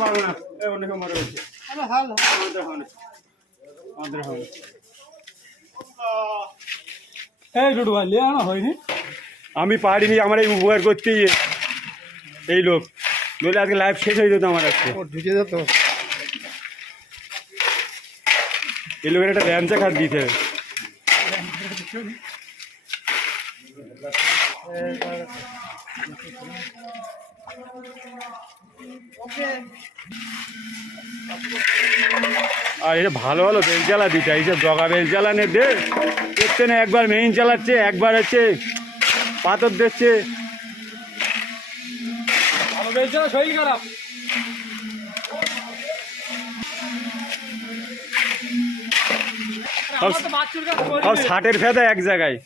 পারবো না, অনেক মরে গেছে। আমি পারিনি, আমার এই উপকার করতে এই লোক নইলে আজকে লাইফ শেষ হয়ে যেত আমার আজকে। ঢুকে যেত। এই লোকের একটা ল্যাঞ্চা খাট দিতে হবে। আর এটা ভালো ভালো বেল চালা দিতে, এইসব জগা বেল চালানে দে দেখছে না, একবার মেইন চালাচ্ছে, একবার হচ্ছে পাথর দিচ্ছে। শরীর খারাপ। সব 60-এর ফেদা এক জায়গায়।